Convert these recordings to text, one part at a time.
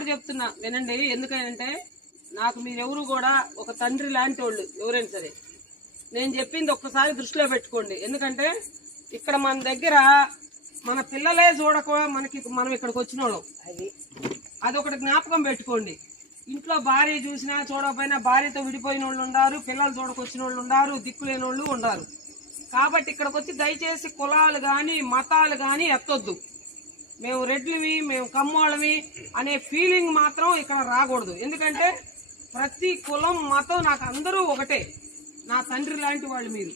మాట చెప్తున్నా వినండి. ఎందుకంటే నాకు మీరెవరు కూడా ఒక తండ్రి లాంటి వాళ్ళు ఎవరైనా సరే. నేను చెప్పింది ఒక్కసారి దృష్టిలో పెట్టుకోండి. ఎందుకంటే ఇక్కడ మన దగ్గర మన పిల్లలే చూడక మనకి మనం ఇక్కడికి వచ్చిన వాళ్ళం అది. అది ఒకటి జ్ఞాపకం పెట్టుకోండి. ఇంట్లో భార్య చూసినా చూడకపోయినా భార్యతో విడిపోయిన వాళ్ళు ఉండారు పిల్లలు చూడకొచ్చిన వాళ్ళు ఉండారు దిక్కులేని వాళ్ళు ఉండారు. కాబట్టి ఇక్కడికి వచ్చి దయచేసి కులాలు కానీ మతాలు కానీ ఎత్తొద్దు. మేము రెడ్లవి మేము కమ్మోళ్ళవి అనే ఫీలింగ్ మాత్రం ఇక్కడ రాకూడదు. ఎందుకంటే ప్రతి కులం మతం నాకు అందరూ ఒకటే. నా తండ్రి లాంటి వాళ్ళు మీరు.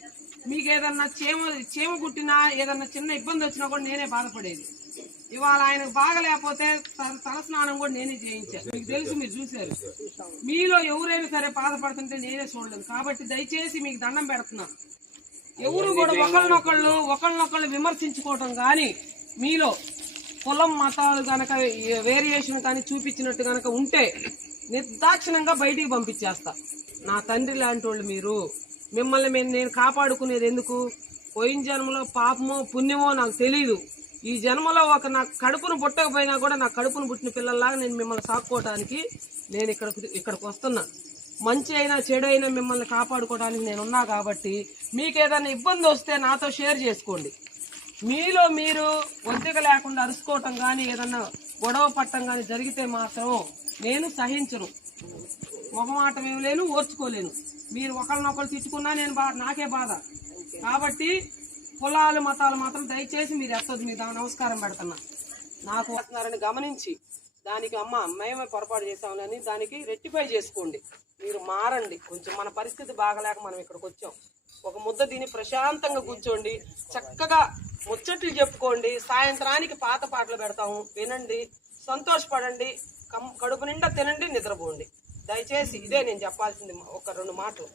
మీకు ఏదన్నా చీమ చీమ కుట్టినా ఏదన్నా చిన్న ఇబ్బంది వచ్చినా కూడా నేనే బాధపడేది. ఇవాళ ఆయనకు బాగలేకపోతే తల- తల స్నానం కూడా నేనే చేయించాను మీకు తెలుసు మీరు చూశారు. మీలో ఎవరైనా సరే బాధపడుతుంటే నేనే చూడలేదు. కాబట్టి దయచేసి మీకు దండం పెడుతున్నా. ఎవరు కూడా ఒకళ్ళనొకళ్ళు ఒకళ్ళనొకళ్ళు విమర్శించుకోవటం కానీ మీలో కులం మతాలు గనక వేరియేషన్ కానీ చూపించినట్టు గనక ఉంటే నిర్దాక్షిణంగా బయటికి పంపించేస్తా. నా తండ్రి లాంటి వాళ్ళు మీరు మిమ్మల్ని మేము నేను కాపాడుకునేది ఎందుకు? పోయిన జన్మలో పాపమో పుణ్యమో నాకు తెలియదు ఈ జన్మలో ఒక నా కడుపును పుట్టకపోయినా కూడా నా కడుపును పుట్టిన పిల్లల్లాగా నేను మిమ్మల్ని సాక్కోవడానికి నేను ఇక్కడ ఇక్కడికి వస్తున్నా. మంచి అయినా చెడు అయినా మిమ్మల్ని కాపాడుకోవడానికి నేను ఉన్నా కాబట్టి మీకు ఏదైనా ఇబ్బంది వస్తే నాతో షేర్ చేసుకోండి. మీలో మీరు ఒత్తిక లేకుండా అరుచుకోవటం కానీ ఏదన్నా గొడవ పట్టం కానీ జరిగితే మాత్రం నేను సహించను. మొహమాటం ఏం లేను ఓర్చుకోలేను. మీరు ఒకరినొకరు తిట్టుకున్నా నేను బా నాకే బాధ. కాబట్టి కులాలు మతాలు మాత్రం దయచేసి మీరు ఎత్తదు మీ దాని నమస్కారం పెడుతున్నా. నాకు వస్తున్నారని గమనించి దానికి అమ్మ మేమే పొరపాటు చేసామని దానికి రెక్టిఫై చేసుకోండి. మీరు మారండి. కొంచెం మన పరిస్థితి బాగలేక మనం ఇక్కడికి వచ్చాం. ఒక ముద్ద తిని ప్రశాంతంగా కూర్చోండి. చక్కగా ముచ్చట్లు చెప్పుకోండి సాయంత్రానికి పాత పాటలు పెడతాము వినండి సంతోషపడండి కం- కడుపు నిండా తినండి నిద్రపోండి. దయచేసి ఇదే నేను చెప్పాల్సింది ఒక రెండు మాటలు.